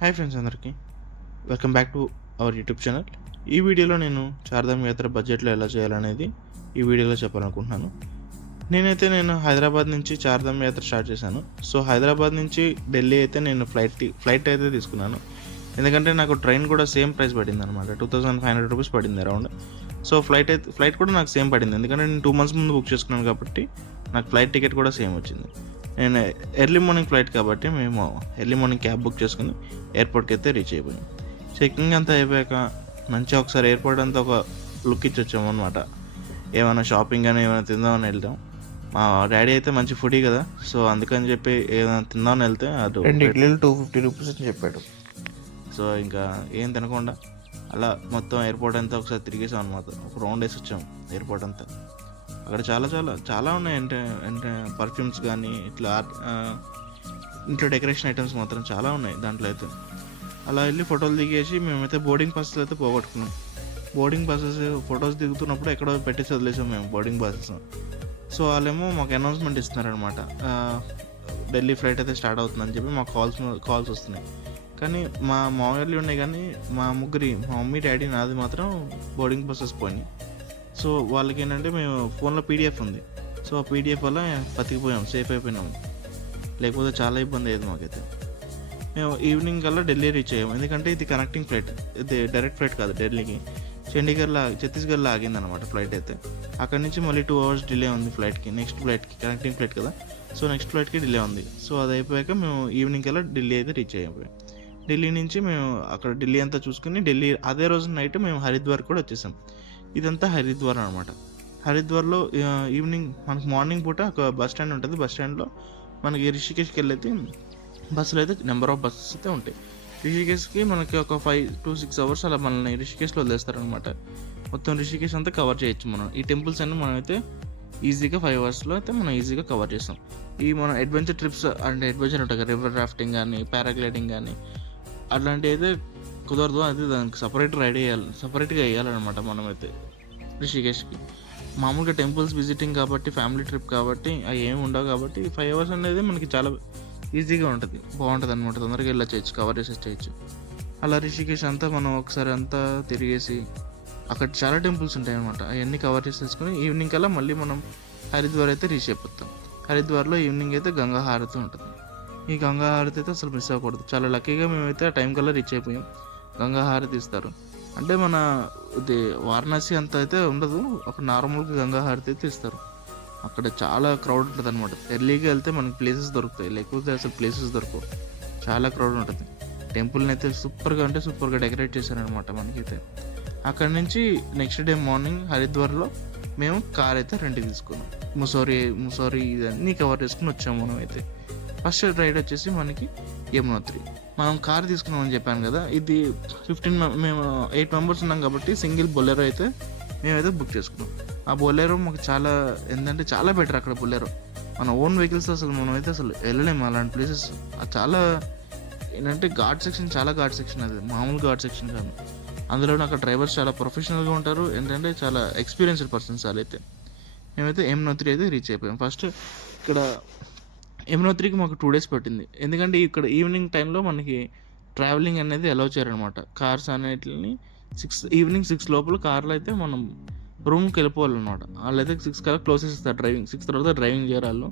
Hi friends అందరికీ welcome back to our YouTube channel. ఈ వీడియోలో నేను చార్ధామ్ యాత్ర బడ్జెట్లో ఎలా చేయాలనేది ఈ వీడియోలో చెప్పాలనుకుంటున్నాను. నేను హైదరాబాద్ నుంచి చార్ధామ్ యాత్ర స్టార్ట్ చేశాను. సో హైదరాబాద్ నుంచి ఢిల్లీ అయితే నేను ఫ్లైట్ అయితే తీసుకున్నాను. ఎందుకంటే నాకు ట్రైన్ కూడా సేమ్ ప్రైస్ పడింది అనమాట. 2500 రూపీస్ పడింది అరౌండ్. సో ఫ్లైట్ కూడా నాకు సేమ్ పడింది, ఎందుకంటే నేను 2 months ముందు బుక్ చేసుకున్నాను కాబట్టి నాకు ఫ్లైట్ టికెట్ కూడా సేమ్ వచ్చింది. నేను ఎర్లీ మార్నింగ్ ఫ్లైట్ కాబట్టి మేము ఎర్లీ మార్నింగ్ క్యాబ్ బుక్ చేసుకుని ఎయిర్పోర్ట్కి అయితే రీచ్ అయిపోయాం. చెక్కింగ్ అంతా అయిపోయాక మంచిగా ఒకసారి ఎయిర్పోర్ట్ అంతా ఒక లుక్ ఇచ్చి వచ్చాము అనమాట. ఏమైనా షాపింగ్ కానీ ఏమైనా తిందామని వెళ్తాం. మా డాడీ అయితే మంచి ఫుడీ కదా, సో అందుకని చెప్పి ఏదైనా తిందామని వెళ్తే అది 2 ఇడ్లీలు 250 రూపీస్ అని చెప్పాడు. సో ఇంకా ఏం తినకుండా అలా మొత్తం ఎయిర్పోర్ట్ అంతా ఒకసారి తిరిగేసాం అనమాట. ఒక రౌండ్ వేసి వచ్చాం ఎయిర్పోర్ట్ అంతా. అక్కడ చాలా ఉన్నాయి. అంటే పర్ఫ్యూమ్స్ కానీ ఇట్లా ఇంట్లో డెకరేషన్ ఐటమ్స్ మాత్రం చాలా ఉన్నాయి దాంట్లో అయితే. అలా వెళ్ళి ఫోటోలు దిగేసి మేమైతే బోర్డింగ్ పాసెస్ అయితే పోగొట్టుకున్నాం. బోర్డింగ్ పాసెస్ ఫొటోస్ దిగుతున్నప్పుడు ఎక్కడో పెట్టేసి వదిలేసాం మేము బోర్డింగ్ పాసెస్. సో వాళ్ళేమో మాకు అనౌన్స్మెంట్ ఇస్తున్నారనమాట, ఢిల్లీ ఫ్లైట్ అయితే స్టార్ట్ అవుతుందని చెప్పి మాకు కాల్స్ వస్తున్నాయి. కానీ మా మామయ్యలు ఉన్నాయి, కానీ మా మమ్మీ డాడీ నాది మాత్రం బోర్డింగ్ పాసెస్ పోయినాయి. సో వాళ్ళకి ఏంటంటే మేము ఫోన్లో పీడిఎఫ్ ఉంది, సో ఆ పీడిఎఫ్ వల్ల బతికిపోయాం, సేఫ్ అయిపోయినాము. లేకపోతే చాలా ఇబ్బంది అయ్యేది మాకైతే. మేము ఈవినింగ్ కల్లా ఢిల్లీ రీచ్ అయ్యాము, ఎందుకంటే ఇది కనెక్టింగ్ ఫ్లైట్, ఇది డైరెక్ట్ ఫ్లైట్ కాదు. ఢిల్లీకి ఛత్తీస్గఢ్లో ఆగిందనమాట ఫ్లైట్ అయితే. అక్కడి నుంచి మళ్ళీ 2 hours డిలే ఉంది ఫ్లైట్కి, నెక్స్ట్ ఫ్లైట్కి, కనెక్టింగ్ ఫ్లైట్ కదా. సో నెక్స్ట్ ఫ్లైట్కి డిలే ఉంది. సో అది అయిపోయాక మేము ఈవినింగ్ కల్లా ఢిల్లీ అయితే రీచ్ అయిపోయాం. ఢిల్లీ నుంచి మేము అక్కడ ఢిల్లీ అంతా చూసుకుని అదే రోజు నైట్ మేము హరిద్వార్ కూడా వచ్చేసాం. ఇదంతా హరిద్వార్ అనమాట. హరిద్వార్లో ఈవినింగ్ మనకు మార్నింగ్ పూట ఒక బస్ స్టాండ్ ఉంటుంది. బస్ స్టాండ్లో మనకి రిషికేష్కి వెళ్ళైతే బస్సులు అయితే నెంబర్ ఆఫ్ బస్సెస్ అయితే ఉంటాయి. రిషికేష్కి మనకి ఒక 5 to 6 hours అలా మనల్ని రిషికేష్లో వదిలేస్తారనమాట. మొత్తం రిషికేష్ అంతా కవర్ చేయొచ్చు మనం. ఈ టెంపుల్స్ అన్నీ మనం అయితే ఈజీగా 5 hours అయితే మనం ఈజీగా కవర్ చేస్తాం. ఈ మన అడ్వెంచర్ ట్రిప్స్ అంటే అడ్వెంచర్ ఉంటాయి కదా, రివర్ రాఫ్టింగ్ కానీ పారాగ్లైడింగ్ కానీ అట్లాంటివి అయితే కుదరదు. అది దానికి సపరేట్గా వేయాలన్నమాట మనమైతే రిషికేష్కి. మామూలుగా టెంపుల్స్ విజిటింగ్ కాబట్టి, ఫ్యామిలీ ట్రిప్ కాబట్టి అవి ఏమి ఉండవు కాబట్టి 5 hours అనేది మనకి చాలా ఈజీగా ఉంటుంది, బాగుంటుంది అనమాట. తొందరగా వెళ్ళొచ్చు, కవర్ చేసేయచ్చు. అలా రిషికేష్ అంతా మనం ఒకసారి అంతా తిరిగేసి అక్కడ చాలా టెంపుల్స్ ఉంటాయి అనమాట. అవన్నీ కవర్ చేసేసుకుని ఈవినింగ్ కల్లా మళ్ళీ మనం హరిద్వార్ అయితే రీచ్ అయిపోతాం. హరిద్వార్లో ఈవినింగ్ అయితే గంగా హారతి ఉంటుంది. ఈ గంగా హారతి అయితే అసలు మిస్ అవ్వకూడదు. చాలా లక్కీగా మేమైతే ఆ టైం కల్లా రీచ్ అయిపోయాం. గంగా హారతి ఇస్తారు అంటే మన ఇది వారణాసి అంత అయితే ఉండదు, ఒక నార్మల్గా గంగా హారతి అయితే ఇస్తారు. అక్కడ చాలా క్రౌడ్ ఉంటుంది అనమాట. ఎర్లీగా వెళ్తే మనకి ప్లేసెస్ దొరుకుతాయి, లేకపోతే అసలు ప్లేసెస్ దొరకవు, చాలా క్రౌడ్ ఉంటుంది. టెంపుల్ని అయితే సూపర్గా డెకరేట్ చేశారనమాట మనకైతే. అక్కడి నుంచి నెక్స్ట్ డే మార్నింగ్ హరిద్వార్లో మేము కార్ అయితే రెంట్కి తీసుకున్నాం. ముసోరీ ఇదన్నీ కవర్ చేసుకుని వచ్చాము మనం అయితే. ఫస్ట్ రైడ్ వచ్చేసి మనకి యమునోత్రి. మనం కార్ తీసుకున్నామని చెప్పాను కదా, ఇది మేము 8 members ఉన్నాం కాబట్టి సింగిల్ బొలెరో అయితే మేమైతే బుక్ చేసుకున్నాం. ఆ బొలెరో మాకు చాలా బెటర్. అక్కడ బొలెరో మన ఓన్ వెహికల్స్ అసలు మనమైతే అసలు వెళ్ళలేము అలాంటి ప్లేసెస్. చాలా ఏంటంటే చాలా ఘాట్ సెక్షన్, అది మామూలు ఘాట్ సెక్షన్ కాదు. అందులో అక్కడ డ్రైవర్స్ చాలా ప్రొఫెషనల్గా ఉంటారు, ఏంటంటే చాలా ఎక్స్పీరియన్స్డ్ పర్సన్స్ వాళ్ళైతే. మేమైతే యమునోత్రి అయితే రీచ్ అయిపోయాం. ఫస్ట్ ఇక్కడ యమునోత్రికి మాకు 2 days పట్టింది, ఎందుకంటే ఇక్కడ ఈవినింగ్ టైంలో మనకి ట్రావెలింగ్ అనేది అలౌ చేయరనమాట. కార్స్ అనేటిని ఈవినింగ్ 6 లోపల కార్లో అయితే మనం రూమ్కి వెళ్ళిపోవాలన్నమాట. వాళ్ళైతే 6 కల్లా క్లోజ్ చేస్తారు డ్రైవింగ్. 6 తర్వాత డ్రైవింగ్ చేయరు వాళ్ళు.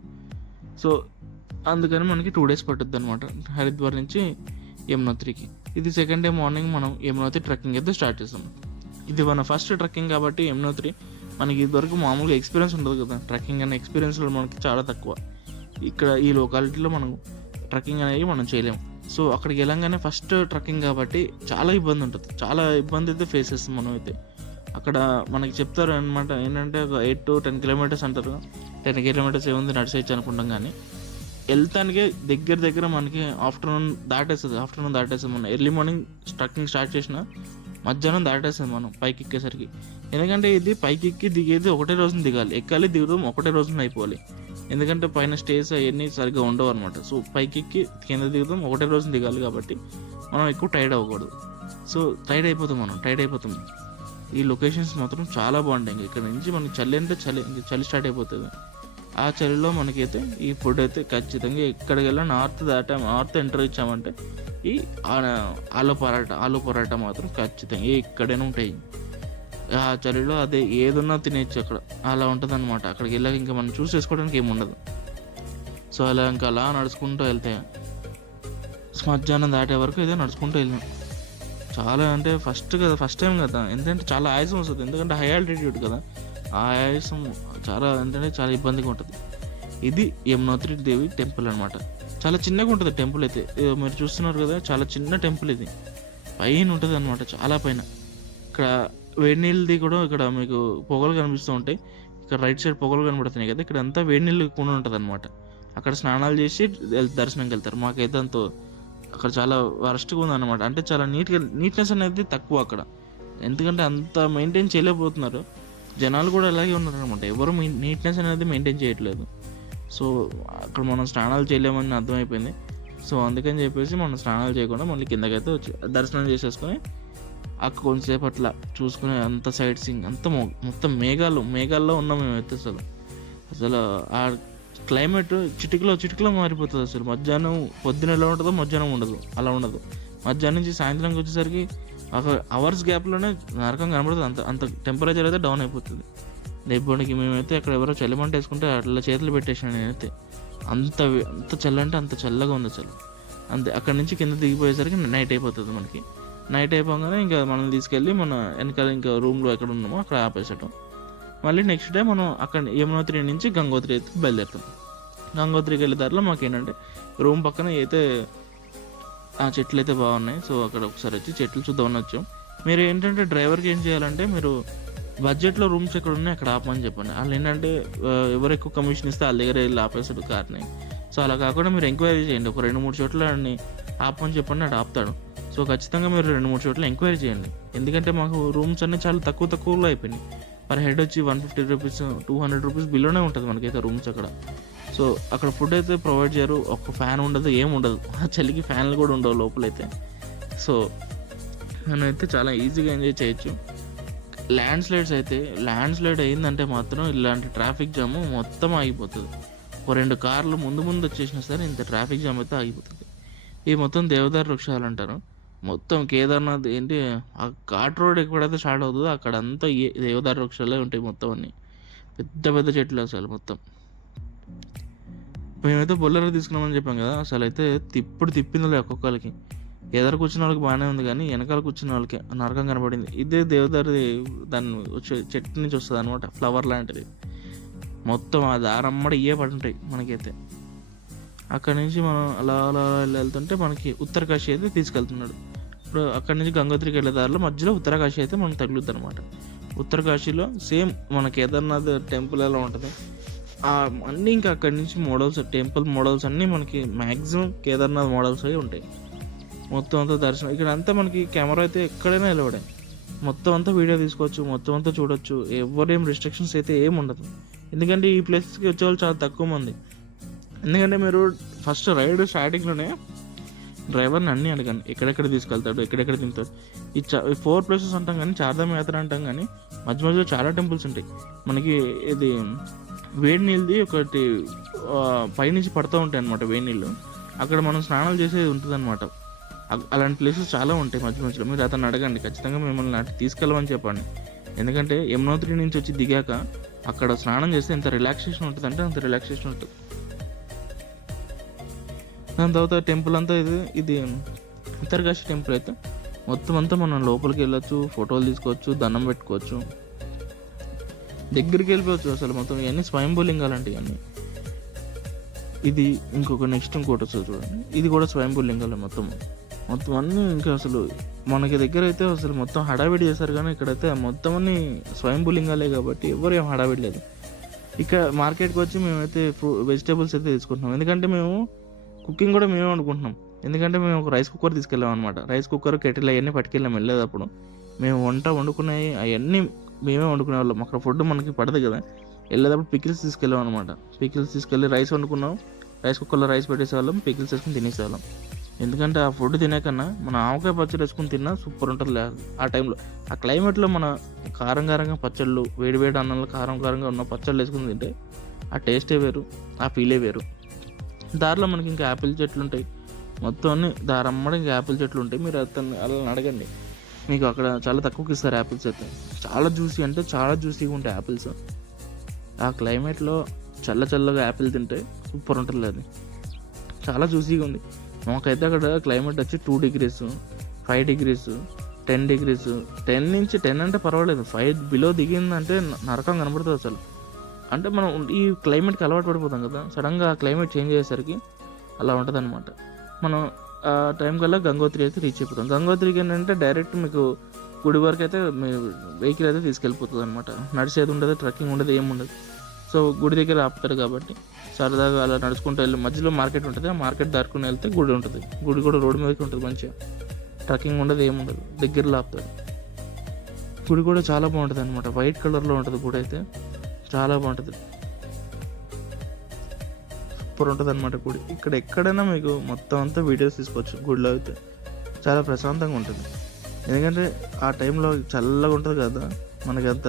సో అందుకని మనకి 2 days పట్టుద్ది అనమాట హరిద్వార్ నుంచి యమునోత్రికి. ఇది సెకండ్ డే మార్నింగ్ మనం యమునోత్రి ట్రెక్కింగ్ అయితే స్టార్ట్ చేస్తాం. ఇది మన ఫస్ట్ ట్రెక్కింగ్ కాబట్టి యమునోత్రి మనకి ఇదివరకు మామూలుగా ఎక్స్పీరియన్స్ ఉండదు కదా. ట్రెక్కింగ్ అనే ఎక్స్పీరియన్స్లో మనకి చాలా తక్కువ. ఇక్కడ ఈ లొకాలిటీలో మనం ట్రెక్కింగ్ అనేది మనం చేయలేము. సో అక్కడికి వెళ్ళంగానే ఫస్ట్ ట్రెక్కింగ్ కాబట్టి చాలా ఇబ్బంది ఉంటుంది, చాలా ఇబ్బంది అయితే ఫేస్ చేస్తాం మనం అయితే. అక్కడ మనకి చెప్తారు అనమాట ఏంటంటే ఒక 8 to 10 kilometers అంటారు. 10 kilometers ఏముంది నడిచేయచ్చు అనుకుంటాం, కానీ వెళ్తానికే దగ్గర మనకి ఆఫ్టర్నూన్ దాటేస్తుంది. మనం ఎర్లీ మార్నింగ్ ట్రెక్కింగ్ స్టార్ట్ చేసిన మధ్యాహ్నం దాటేస్తుంది మనం పైకి ఎక్కేసరికి. ఎందుకంటే ఇది పైకి ఎక్కి దిగేది ఒకటే రోజున దిగాలి, ఎక్కాలి దిగుదాం ఒకటే రోజున అయిపోవాలి. ఎందుకంటే పైన స్టేస్ అవన్నీ సరిగ్గా ఉండవు అనమాట. సో పైకి ఎక్కి కింద దిగుదాం ఒకటే రోజున దిగాలి కాబట్టి మనం ఎక్కువ టైర్డ్ అవ్వకూడదు. సో టైర్డ్ అయిపోతాం. ఈ లొకేషన్స్ మాత్రం చాలా బాగుంటాయి. ఇక్కడ నుంచి మనకి చలి అంటే చలి స్టార్ట్ అయిపోతుంది. ఆ చలిలో మనకైతే ఈ ఫుడ్ అయితే ఖచ్చితంగా ఎక్కడికి వెళ్ళినా నార్త్ ఎంటర్ ఇచ్చామంటే ఈ ఆలు పరాటా మాత్రం ఖచ్చితంగా ఎక్కడైనా ఉంటాయి. ఆ చలిలో అదే ఏదున్నా తినేయచ్చు అక్కడ. అలా ఉంటదనమాట. అక్కడికి వెళ్ళాక ఇంకా మనం చూస్ చేసుకోవడానికి ఏముండదు. సో అలా నడుచుకుంటూ వెళ్తే మధ్యాహ్నం దాటే వరకు ఇదే నడుచుకుంటూ వెళ్ళాం. చాలా అంటే ఫస్ట్ టైం కదా, ఎందుకంటే చాలా ఆయాసం వస్తుంది. ఎందుకంటే హై ఆల్టిట్యూడ్ కదా, ఆ ఆయాసం చాలా ఇబ్బందిగా ఉంటుంది. ఇది యమునోత్రి దేవి టెంపుల్ అనమాట. చాలా చిన్నగా ఉంటుంది టెంపుల్ అయితే. మీరు చూస్తున్నారు కదా, చాలా చిన్న టెంపుల్ ఇది. పైన ఉంటుంది అనమాట, చాలా పైన. ఇక్కడ వేడి నీళ్ళది కూడా ఇక్కడ మీకు పొగలు కనిపిస్తూ ఉంటాయి. ఇక్కడ రైట్ సైడ్ పొగలు కనబడుతున్నాయి కదా, ఇక్కడ అంతా వేడి నీళ్ళు కూడా ఉంటుంది అనమాట. అక్కడ స్నానాలు చేసి దర్శనంకి వెళ్తారు. మాకైతే అక్కడ చాలా వరస్ట్గా ఉందన్నమాట. అంటే చాలా నీట్నెస్ అనేది తక్కువ అక్కడ. ఎందుకంటే అంత మెయింటైన్ చేయలేకపోతున్నారు. జనాలు కూడా అలాగే ఉన్నారు అనమాట. ఎవరు నీట్నెస్ అనేది మెయింటైన్ చేయట్లేదు. సో అక్కడ మనం స్నానాలు చేయలేమని అర్థమైపోయింది. సో అందుకని చెప్పేసి మనం స్నానాలు చేయకుండా మళ్ళీ కిందకైతే వచ్చి దర్శనం చేసేసుకొని అక్కడ కొంచెంసేపు అట్లా చూసుకుని అంత సైట్ సీయింగ్ అంతా మొత్తం మేఘాల్లో ఉన్నాం మేమైతే. అసలు ఆ క్లైమేట్ చిటికలో మారిపోతుంది. అసలు మధ్యాహ్నం పొద్దున ఎలా ఉంటుందో మధ్యాహ్నం ఉండదు, అలా ఉండదు. మధ్యాహ్నం నుంచి సాయంత్రంకి వచ్చేసరికి అవర్స్ గ్యాప్లోనే నరకం కనబడుతుంది. అంత టెంపరేచర్ అయితే డౌన్ అయిపోతుంది. దెబ్బడికి మేమైతే అక్కడ ఎవరో చలిమంట వేసుకుంటే అట్లా చేతులు పెట్టేసాను నేనైతే. అంత చల్లంటే అంత చల్లగా ఉంది అసలు. అంతే. అక్కడి నుంచి కింద దిగిపోయేసరికి నైట్ అయిపోతుంది మనకి. నైట్ అయిపోగానే ఇంకా మనం తీసుకెళ్ళి మన వెనకాల ఇంకా రూమ్లో ఎక్కడ ఉన్నామో అక్కడ ఆపేసటం. మళ్ళీ నెక్స్ట్ డే మనం అక్కడ యమునోత్రి నుంచి గంగోత్రి అయితే బయలుదేరుతాం. గంగోత్రికి వెళ్ళే దారిలో మాకు ఏంటంటే రూమ్ పక్కన అయితే ఆ చెట్లు అయితే బాగున్నాయి. సో అక్కడ ఒకసారి వచ్చి చెట్లు చూద్దామని వచ్చాం. మీరు ఏంటంటే డ్రైవర్కి ఏం చేయాలంటే, మీరు బడ్జెట్లో రూమ్స్ ఎక్కడ ఉన్నాయి అక్కడ ఆపమని చెప్పండి. వాళ్ళు ఏంటంటే ఎవరు ఎక్కువ కమిషన్ ఇస్తే వాళ్ళ దగ్గర వెళ్ళి ఆపేస్తాడు కార్ని. సో అలా కాకుండా మీరు ఎంక్వైరీ చేయండి. ఒక 2-3 చోట్ల ఆపమని చెప్పండి, అటు ఆపుతాడు. సో ఖచ్చితంగా మీరు 2-3 చోట్ల ఎంక్వైరీ చేయండి. ఎందుకంటే మాకు రూమ్స్ అన్నీ చాలా తక్కువలో అయిపోయినాయి. పర్ హెడ్ వచ్చి 150 రూపీస్ 200 రూపీస్ బిల్లోనే ఉంటుంది మనకైతే రూమ్స్ అక్కడ. సో అక్కడ ఫుడ్ అయితే ప్రొవైడ్ చేయరు. ఒక ఫ్యాన్ ఉండదు, ఏముండదు. ఆ చలికి ఫ్యాన్లు కూడా ఉండవు లోపలైతే. సో మనమైతే చాలా ఈజీగా ఎంజాయ్ చేయొచ్చు. ల్యాండ్ స్లైడ్ అయిందంటే మాత్రం ఇలాంటి ట్రాఫిక్ జామ్ మొత్తం ఆగిపోతుంది. ఒక 2 కార్లు ముందు వచ్చేసినా సరే ఇంత ట్రాఫిక్ జామ్ అయితే ఆగిపోతుంది. ఇవి మొత్తం దేవదారు వృక్షాలు అంటారు. మొత్తం కేదార్నాథ్ ఏంటి ఆ ఘాట్ రోడ్ ఎక్కడైతే స్టార్ట్ అవుతుందో అక్కడ అంతా దేవదారు వృక్షాలే ఉంటాయి మొత్తం అన్నీ. పెద్ద చెట్లు అసలు మొత్తం. మేమైతే బొల్లెరో తీసుకున్నామని చెప్పాం కదా, అసలు అయితే తిప్పిందిలే ఒక్కొక్కరికి. ఎదురు కూర్చున్న వాళ్ళకి బాగానే ఉంది, కానీ వెనకాల కూర్చున్న వాళ్ళకి నరకం కనబడింది. ఇదే దేవదారి దాన్ని చెట్టు నుంచి వస్తుంది అనమాట, ఫ్లవర్ లాంటిది. మొత్తం ఆ దారమ్మడి పడి ఉంటాయి మనకైతే. అక్కడి నుంచి మనం అలా వెళ్తుంటే మనకి ఉత్తరకాశీ అయితే తీసుకెళ్తున్నాడు. ఇప్పుడు అక్కడి నుంచి గంగోత్రికి వెళ్ళే దారిలో మధ్యలో ఉత్తరకాశీ అయితే మనకు తగులుద్ది అనమాట. ఉత్తరకాశీలో సేమ్ మన కేదార్నాథ్ టెంపుల్ ఎలా ఉంటుంది అన్నీ ఇంకా అక్కడి నుంచి టెంపుల్ మోడల్స్ అన్నీ మనకి మ్యాక్సిమం కేదార్నాథ్ మోడల్స్ అవి ఉంటాయి. మొత్తం అంతా దర్శనం. ఇక్కడ అంతా మనకి కెమెరా అయితే ఎక్కడైనా నిలబడే మొత్తం అంతా వీడియో తీసుకోవచ్చు, మొత్తం అంతా చూడొచ్చు. ఎవరేం రిస్ట్రిక్షన్స్ అయితే ఏమి ఉండదు. ఎందుకంటే ఈ ప్లేసెస్కి వచ్చేవాళ్ళు చాలా తక్కువ మంది. ఎందుకంటే మీరు ఫస్ట్ రైడ్ స్టార్టింగ్లోనే డ్రైవర్ని అన్నీ అడగండి, ఎక్కడెక్కడ తీసుకెళ్తాడు, ఎక్కడెక్కడ తింటాడు. ఈ 4 ప్లేసెస్ అంటాం కానీ చార్ధామ్ యాత్ర అంటాం కానీ మధ్యలో చాలా టెంపుల్స్ ఉంటాయి మనకి. ఇది వేడి నీళ్ళది ఒకటి పైనుంచి పడుతూ ఉంటాయి అన్నమాట వేడి నీళ్ళు. అక్కడ మనం స్నానాలు చేసేది ఉంటుంది అనమాట. అలాంటి ప్లేసెస్ చాలా ఉంటాయి మధ్యలో. మీరు అతను అడగండి, ఖచ్చితంగా మిమ్మల్ని అటు తీసుకెళ్ళమని చెప్పండి. ఎందుకంటే యమునోత్రి నుంచి వచ్చి దిగాక అక్కడ స్నానం చేస్తే ఎంత రిలాక్సేషన్ ఉంటుంది అంటే అంత రిలాక్సేషన్ ఉంటుంది. దాని తర్వాత టెంపుల్ అంతా ఇది ఉత్తరకాశీ టెంపుల్ అయితే మొత్తం అంతా మనం లోపలికి వెళ్ళొచ్చు, ఫోటోలు తీసుకోవచ్చు, దండం పెట్టుకోవచ్చు, దగ్గరికి వెళ్ళిపోవచ్చు. అసలు మొత్తం ఇవన్నీ స్వయంభూలింగాలంటే ఇవన్నీ. ఇది ఇంకోటి వస్తుంది చూడండి, ఇది కూడా స్వయంభూలింగాలే మొత్తం అన్నీ. ఇంకా అసలు మనకి దగ్గర అయితే అసలు మొత్తం హడావిడి చేశారు, కానీ ఇక్కడైతే మొత్తం అన్ని స్వయంభూలింగాలే కాబట్టి ఎవరు ఏం హడావిడి లేదు. ఇక్కడ మార్కెట్కి వచ్చి మేమైతే వెజిటేబుల్స్ అయితే తీసుకుంటున్నాం. ఎందుకంటే మేము కుకింగ్ కూడా మేమే వండుకుంటున్నాం. ఎందుకంటే మేము ఒక రైస్ కుక్కర్ తీసుకెళ్ళాం అనమాట. రైస్ కుక్కర్, కెటిల్ అవన్నీ పట్టుకెళ్ళాం వెళ్ళేటప్పుడు. మేము వండుకున్నాయి అవన్నీ మేమే వండుకునే వాళ్ళం. అక్కడ ఫుడ్ మనకి పడదు కదా. వెళ్ళేటప్పుడు పికిల్స్ తీసుకెళ్ళాం అనమాట. పికిల్స్ తీసుకెళ్ళి రైస్ వండుకున్నాం, రైస్ కుక్కర్లో రైస్ పెట్టేసేవాళ్ళం, పికిల్స్ వేసుకుని తినేసేవాళ్ళం. ఎందుకంటే ఆ ఫుడ్ తినేకన్నా మన ఆవకాయ పచ్చడి వేసుకుని తిన్నా సూపర్ ఉంటుంది ఆ టైంలో. ఆ క్లైమేట్లో మన కారంగా పచ్చళ్ళు, వేడి అన్నంలో కారంగా ఉన్న పచ్చళ్ళు వేసుకుని తింటే ఆ టేస్టే వేరు, ఆ ఫీలే వేరు. దారిలో మనకి ఇంకా యాపిల్ చెట్లు ఉంటాయి, మొత్తం అన్ని దారమ్మడికి యాపిల్ చెట్లు ఉంటాయి. మీరు అతను అలా అడగండి, మీకు అక్కడ చాలా తక్కువకి ఇస్తారు యాపిల్స్ అయితే. చాలా జ్యూసీ అంటే చాలా జ్యూసీగా ఉంటాయి యాపిల్స్. ఆ క్లైమేట్లో చల్లగా యాపిల్ తింటే సూపర్ ఉంటుంది అది, చాలా జ్యూసీగా ఉంది. మాకైతే అక్కడ క్లైమేట్ వచ్చి 2 degrees, 5 degrees, 10 degrees, 10 నుంచి 10 అంటే పర్వాలేదు, 5 బిలో దిగిందంటే నరకం కనబడుతుంది అసలు. అంటే మనం ఈ క్లైమేట్కి అలవాటు పడిపోతాం కదా, సడన్గా ఆ క్లైమేట్ చేంజ్ అయ్యేసరికి అలా ఉంటుంది అనమాట. మనం ఆ టైం కల్లా గంగోత్రి అయితే రీచ్ అయిపోతాం. గంగోత్రికి ఏంటంటే డైరెక్ట్ మీకు గుడి వరకు అయితే మీ వెహికల్ అయితే తీసుకెళ్ళిపోతుంది అనమాట. నడిచేది ఉండదు, ట్రెక్కింగ్ ఉండదు, ఏముండదు. సో గుడి దగ్గర ఆపుతారు కాబట్టి సరదాగా అలా నడుచుకుంటూ వెళ్ళి మధ్యలో మార్కెట్ ఉంటుంది, ఆ మార్కెట్ దాటుకుని వెళ్తే గుడి ఉంటుంది. గుడి కూడా రోడ్డు మీదకి ఉంటుంది, మంచిగా ట్రెక్కింగ్ ఉండదు, ఏముండదు, దగ్గరలో ఆపుతారు. గుడి కూడా చాలా బాగుంటుంది అనమాట, వైట్ కలర్లో ఉంటుంది గుడి అయితే, చాలా బాగుంటుంది, సూపర్ ఉంటుంది అనమాట గుడి. ఇక్కడ ఎక్కడైనా మీకు మొత్తం అంతా వీడియోస్ తీసుకోవచ్చు. గుడిలో అయితే చాలా ప్రశాంతంగా ఉంటుంది, ఎందుకంటే ఆ టైంలో చల్లగా ఉంటుంది కదా, మనకి అంత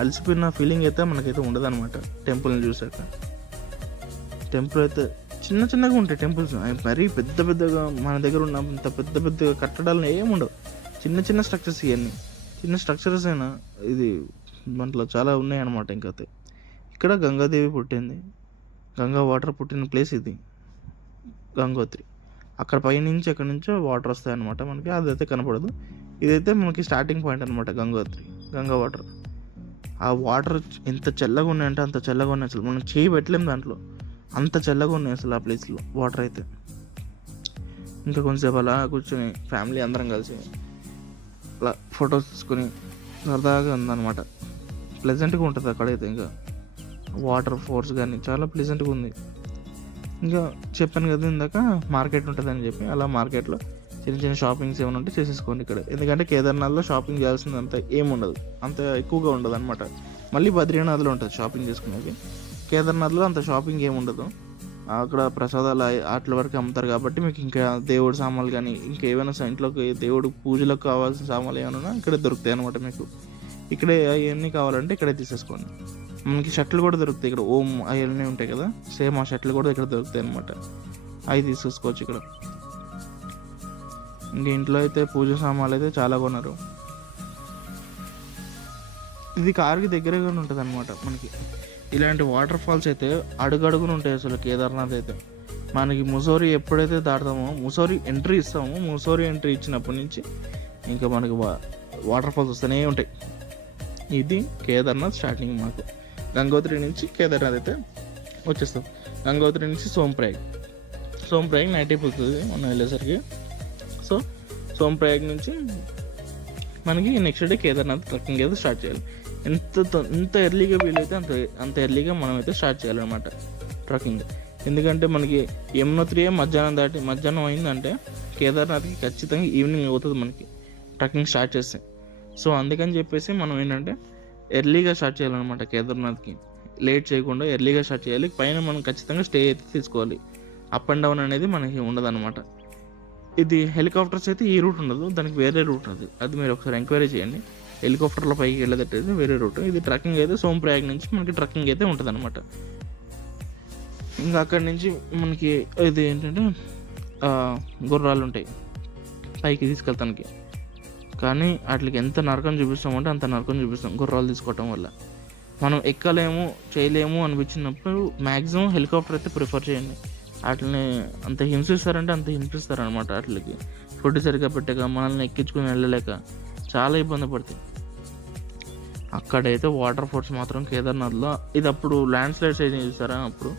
అలసిపోయిన ఫీలింగ్ అయితే మనకైతే ఉండదు అనమాట. టెంపుల్ని చూసాక, టెంపుల్ అయితే చిన్నగా ఉంటాయి టెంపుల్స్, మరీ పెద్దగా మన దగ్గర ఉన్న అంత పెద్ద కట్టడాలు ఏముండవు, చిన్న స్ట్రక్చర్స్. ఇవన్నీ చిన్న స్ట్రక్చర్స్ అయినా ఇది దాంట్లో చాలా ఉన్నాయి అనమాట. ఇంకైతే ఇక్కడ గంగాదేవి పుట్టింది, గంగా వాటర్ పుట్టిన ప్లేస్ ఇది గంగోత్రి. అక్కడ పైనుంచి ఎక్కడి నుంచో వాటర్ వస్తాయి అనమాట మనకి, అదైతే కనపడదు. ఇదైతే మనకి స్టార్టింగ్ పాయింట్ అనమాట గంగోత్రి, గంగా వాటర్. ఆ వాటర్ ఎంత చల్లగా ఉన్నాయంటే అంత చల్లగా ఉన్నాయి, అసలు మనం చేయి పెట్టలేము దాంట్లో, అంత చల్లగా ఉన్నాయి అసలు ఆ ప్లేస్లో వాటర్ అయితే. ఇంకా కొంచెంసేపు అలా కూర్చొని ఫ్యామిలీ అందరం కలిసి అలా ఫొటోస్ తీసుకొని సరదాగా ఉందన్నమాట. ప్లెజెంట్గా ఉంటుంది అక్కడైతే. ఇంకా వాటర్ ఫోర్స్ కానీ చాలా ప్లెజెంట్గా ఉంది. ఇంకా చెప్పాను కదా ఇందాక మార్కెట్ ఉంటుందని చెప్పి, అలా మార్కెట్లో చిన్న షాపింగ్స్ ఏమైనా ఉంటే చేసేసుకోండి ఇక్కడ. ఎందుకంటే కేదార్నాథ్లో షాపింగ్ చేయాల్సింది అంత ఏముండదు, అంత ఎక్కువగా ఉండదు అనమాట. మళ్ళీ బద్రీనాథ్లో ఉంటుంది షాపింగ్ చేసుకునేది, కేదార్నాథ్లో అంత షాపింగ్ ఏముండదు. అక్కడ ప్రసాదాలు వాటి వరకు అమ్ముతారు కాబట్టి మీకు ఇంకా దేవుడి సామాన్లు కానీ ఇంకా ఏమైనా ఇంట్లోకి దేవుడు పూజలకు కావాల్సిన సామాన్లు ఏమైనా ఇక్కడ దొరుకుతాయి అనమాట మీకు. ఇక్కడే అవన్నీ కావాలంటే ఇక్కడే తీసేసుకోండి. మనకి షర్ట్లు కూడా దొరుకుతాయి ఇక్కడ, ఓం అవన్నీ ఉంటాయి కదా, సేమ్ ఆ షర్ట్లు కూడా ఇక్కడ దొరుకుతాయి అనమాట, అవి తీసేసుకోవచ్చు ఇక్కడ. ఇంక ఇంట్లో అయితే పూజ సామాన్లు అయితే చాలా కొన్నారు. ఇది కారుకి దగ్గరగానే ఉంటుంది అనమాట మనకి. ఇలాంటి వాటర్ ఫాల్స్ అయితే అడుగడుగున ఉంటాయి అసలు కేదార్నాథ్ అయితే. మనకి ముసోరి ఎప్పుడైతే దాటుతామో, ముసోరి ఎంట్రీ ఇస్తామో, ముసోరి ఎంట్రీ ఇచ్చినప్పటి నుంచి ఇంకా మనకి వాటర్ ఫాల్స్ వస్తూనే ఉంటాయి. ఇది కేదార్నాథ్ స్టార్టింగ్. మాకు గంగోత్రి నుంచి కేదార్నాథ్ అయితే వచ్చేస్తాం. గంగోత్రి నుంచి సోంప్రయాగ్ నైట్ అయిపోతుంది మనం వెళ్ళేసరికి. సో సోంప్రయాగ్ నుంచి మనకి నెక్స్ట్ డే కేదార్నాథ్ ట్రెక్కింగ్ అయితే స్టార్ట్ చేయాలి. ఎంత ఎర్లీగా వీలైతే అంత ఎర్లీగా మనం అయితే స్టార్ట్ చేయాలన్నమాట ట్రెక్కింగ్. ఎందుకంటే మనకి యమునోత్రి మధ్యాహ్నం అయిందంటే కేదార్నాథ్కి ఖచ్చితంగా ఈవినింగ్ అవుతుంది మనకి ట్రెక్కింగ్ స్టార్ట్ చేస్తే. సో అందుకని చెప్పేసి మనం ఏంటంటే ఎర్లీగా స్టార్ట్ చేయాలన్నమాట కేదార్నాథ్కి, లేట్ చేయకుండా ఎర్లీగా స్టార్ట్ చేయాలి. పైన మనం ఖచ్చితంగా స్టే అయితే తీసుకోవాలి, అప్ అండ్ డౌన్ అనేది మనకి ఉండదు అనమాట. ఇది హెలికాప్టర్స్ అయితే ఈ రూట్ ఉండదు, దానికి వేరే రూట్ ఉంది, అది మీరు ఒకసారి ఎంక్వైరీ చేయండి. హెలికాప్టర్లో పైకి వెళ్ళేటట్టయితే వేరే రూట్, ఇది ట్రెక్కింగ్ అయితే సోంప్రయాగ్ నుంచి మనకి ట్రెక్కింగ్ అయితే ఉంటుంది అనమాట. ఇంకా అక్కడి నుంచి మనకి ఇది ఏంటంటే గుర్రాలు ఉంటాయి పైకి తీసుకెళ్తానికి, కానీ వాటికి ఎంత నరకం చూపిస్తామంటే అంత నరకం చూపిస్తాం గుర్రాలు తీసుకోవటం వల్ల. మనం ఎక్కలేము చేయలేము అనిపించినప్పుడు మ్యాక్సిమం హెలికాప్టర్ అయితే ప్రిఫర్ చేయండి. వాటిని అంత హింసిస్తారంటే అంత హింసిస్తారనమాట. వాటికి ఫుడ్ సరిగ్గా పెట్టక మనల్ని ఎక్కించుకుని వెళ్ళలేక చాలా ఇబ్బంది పడతాయి. అక్కడైతే వాటర్ ఫోర్స్ మాత్రం కేదార్నాథ్లో ఇది అప్పుడు ల్యాండ్ స్లైడ్స్ అయితే చూస్తారా, అప్పుడు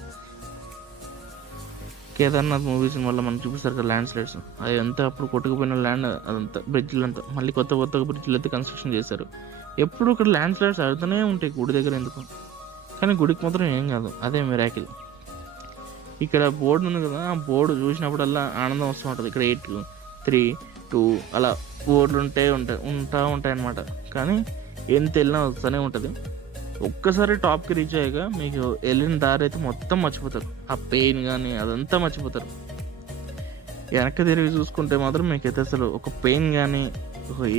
కేదార్నాథ్ మూవీస్ వల్ల మనం చూపిస్తారు కదా ల్యాండ్ స్లైడ్స్, అది అంతా అప్పుడు కొట్టుకుపోయిన ల్యాండ్, అదంతా బ్రిడ్జ్లు అంతా మళ్ళీ కొత్త బ్రిడ్జ్లు అయితే కన్స్ట్రక్షన్ చేశారు. ఎప్పుడు ఇక్కడ ల్యాండ్ స్లైడ్స్ ఆడుతూనే ఉంటాయి గుడి దగ్గర ఎందుకు, కానీ గుడికి మాత్రం ఏం కాదు, అదే మిరాకిల్. ఇక్కడ బోర్డు ఉంది కదా, ఆ బోర్డు చూసినప్పుడల్లా ఆనందం వస్తూ ఉంటుంది. ఇక్కడ 8, 3, 2 అలా బోర్డులు ఉంటాయి అన్నమాట. కానీ ఎంత వెళ్ళినా వస్తూనే ఉంటుంది. ఒక్కసారి టాప్కి రీచ్ అయ్యాక మీకు వెళ్ళిన దారి అయితే మొత్తం మర్చిపోతారు, ఆ పెయిన్ కానీ అదంతా మర్చిపోతారు. వెనక్కి తిరిగి చూసుకుంటే మాత్రం మీకైతే అసలు ఒక పెయిన్ కానీ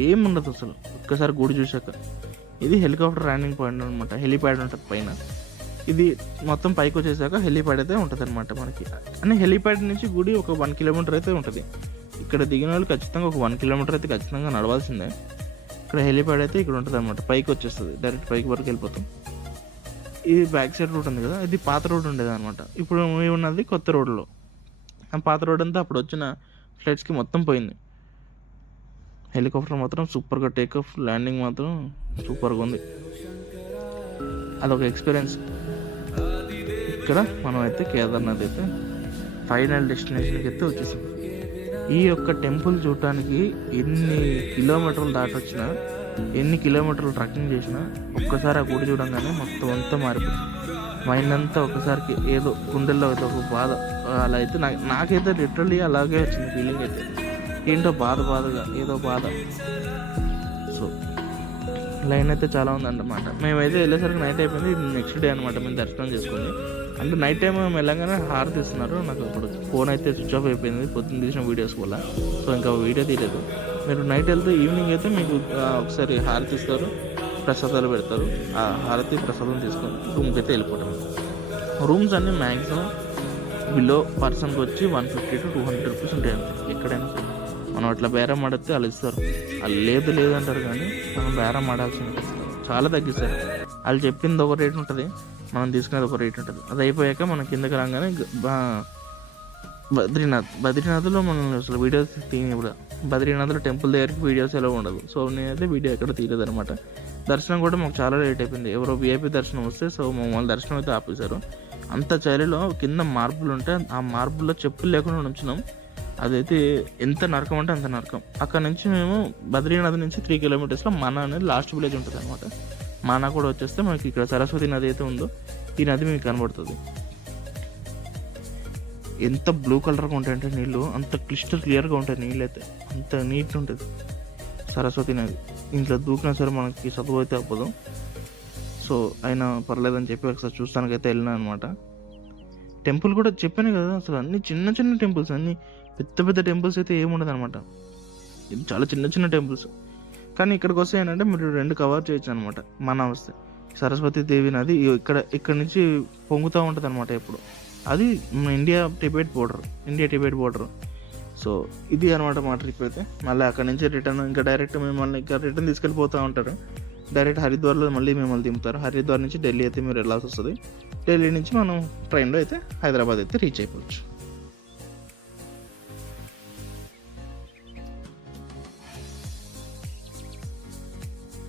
ఏముండదు అసలు ఒక్కసారి గుడి చూసాక. ఇది హెలికాప్టర్ ల్యాండింగ్ పాయింట్ అనమాట, హెలిప్యాడ్ ఉంటుంది పైన. ఇది మొత్తం పైకి వచ్చేసాక హెలీప్యాడ్ అయితే ఉంటుంది అనమాట మనకి. అంటే హెలీప్యాడ్ నుంచి గుడి ఒక 1 కిలోమీటర్ అయితే ఉంటుంది. ఇక్కడ దిగిన వాళ్ళు ఖచ్చితంగా ఒక 1 కిలోమీటర్ అయితే ఖచ్చితంగా నడవాల్సిందే. ఇక్కడ హెలీప్యాడ్ అయితే ఇక్కడ ఉంటుంది అనమాట, పైకి వచ్చేస్తుంది, డైరెక్ట్ పైకి వరకు వెళ్ళిపోతాం. ఇది బ్యాక్ సైడ్ రోడ్ ఉంది కదా, ఇది పాత రోడ్ ఉండేది అనమాట. ఇప్పుడు మేము ఉన్నది కొత్త రోడ్లో. ఆ పాత రోడ్ అంతా అప్పుడు వచ్చిన ఫ్లైట్స్కి మొత్తం పోయింది. హెలికాప్టర్ మాత్రం సూపర్గా టేక్-ఆఫ్ ల్యాండింగ్ మాత్రం సూపర్గా ఉంది. అదొక ఎక్స్పీరియన్స్. ఇక్కడ మనం అయితే కేదార్నాథ్ అయితే ఫైనల్ డెస్టినేషన్కి అయితే వచ్చేసాం. ఈ యొక్క టెంపుల్ చూడటానికి ఎన్ని కిలోమీటర్లు దాటొచ్చినా, ఎన్ని కిలోమీటర్లు ట్రెక్కింగ్ చేసినా, ఒక్కసారి ఆ గుడి చూడంగానే మొత్తం అంతా మారిపోతుంది. మైండ్ అంతా ఒకసారికి ఏదో గుండెల్లో అయితే ఒక బాధ అలా అయితే నాకైతే లిటరల్లీ అలాగే వచ్చింది ఫీలింగ్ అయితే. ఏంటో బాధగా ఏదో బాధ. సో లైన్ అయితే చాలా ఉందన్నమాట. మేమైతే వెళ్ళేసరికి నైట్ అయిపోయింది. నెక్స్ట్ డే అనమాట మేము దర్శనం చేసుకుంది. అంటే నైట్ టైం మేము వెళ్ళగానే హారతి ఇస్తున్నారు. నాకు ఇప్పుడు ఫోన్ అయితే స్విచ్ ఆఫ్ అయిపోయింది పొద్దున్న తీసిన వీడియోస్ వల్ల. సో ఇంకా వీడియో తీయలేదు. మీరు నైట్ వెళ్తే ఈవినింగ్ అయితే మీకు ఒకసారి హారతి ఇస్తారు, ప్రసాదాలు పెడతారు. ఆ హారతి ప్రసాదం తీసుకొని రూమ్కి అయితే వెళ్ళిపోవటం. రూమ్స్ అన్నీ మ్యాక్సిమం బిలో పర్సన్కి వచ్చి 150 to 200 రూపీస్ ఉంటాయి అంతే ఎక్కడైనా సరే. మనం అట్లా బేరం ఆడితే వాళ్ళు ఇస్తారు. వాళ్ళు లేదు అంటారు, కానీ మనం బేరం ఆడాల్సింది చాలా తగ్గిస్తారు. వాళ్ళు చెప్పింది ఒక రేట్ ఉంటుంది, మనం తీసుకునేది ఒక రేట్ ఉంటుంది. అది అయిపోయాక మనం కిందకి రాగానే బద్రీనాథ్లో మనం అసలు వీడియోస్ తీయని కూడా. బద్రీనాథ్లో టెంపుల్ దగ్గరికి వీడియోస్ ఎలా ఉండదు. సో నేనైతే వీడియో ఎక్కడ తీయలేదు అనమాట. దర్శనం కూడా మాకు చాలా లేట్ అయిపోయింది. ఎవరో VIP దర్శనం వస్తే సో మమ్మల్ని దర్శనం అయితే ఆపేశారు. అంత చలిలో కింద మార్బుల్ ఉంటే ఆ మార్బుల్లో చెప్పులు లేకుండా ఉంచినాం. అదైతే ఎంత నరకం అంటే అంత నరకం. అక్కడ నుంచి మేము బద్రీనాథ్ నుంచి 3 కిలోమీటర్స్లో మానా అనేది లాస్ట్ విలేజ్ ఉంటుంది అనమాట. మానా కూడా వచ్చేస్తే మనకి ఇక్కడ సరస్వతి నది అయితే ఉందో ఈ నది మీకు కనబడుతుంది. ఎంత బ్లూ కలర్గా ఉంటాయంటే నీళ్ళు, అంత క్లియర్గా ఉంటాయి నీళ్ళు అయితే, అంత నీట్ ఉంటుంది సరస్వతి నది. ఇంట్లో దూకినా సరే మనకి చదువు అయితే అవ్వదు. సో అయినా పర్లేదని చెప్పి ఒకసారి చూస్తానికైతే వెళ్ళినా అనమాట. టెంపుల్ కూడా చెప్పాను కదా, అసలు అన్ని చిన్న టెంపుల్స్, అన్ని పెద్ద టెంపుల్స్ అయితే ఏముండదు అనమాట. ఇది చాలా చిన్న టెంపుల్స్. కానీ ఇక్కడికి వస్తే ఏంటంటే మీరు 2 కవర్ చేయొచ్చు అనమాట. మన వస్తే సరస్వతి దేవి నది ఇక్కడ నుంచి పొంగుతూ ఉంటుంది అనమాట ఎప్పుడు. అది ఇండియా టిబెట్ బోర్డర్. సో ఇది అనమాట మా ట్రిప్ అయితే. మళ్ళీ అక్కడ నుంచి రిటర్న్ ఇంకా డైరెక్ట్ మిమ్మల్ని ఇంకా రిటర్న్ తీసుకెళ్ళిపోతూ ఉంటారు. డైరెక్ట్ హరిద్వార్లో మళ్ళీ మిమ్మల్ని దింపుతారు. హరిద్వార్ నుంచి ఢిల్లీ అయితే మీరు వెళ్ళాల్సి వస్తుంది. ఢిల్లీ నుంచి మనం ట్రైన్లో అయితే హైదరాబాద్ అయితే రీచ్ అయిపోవచ్చు.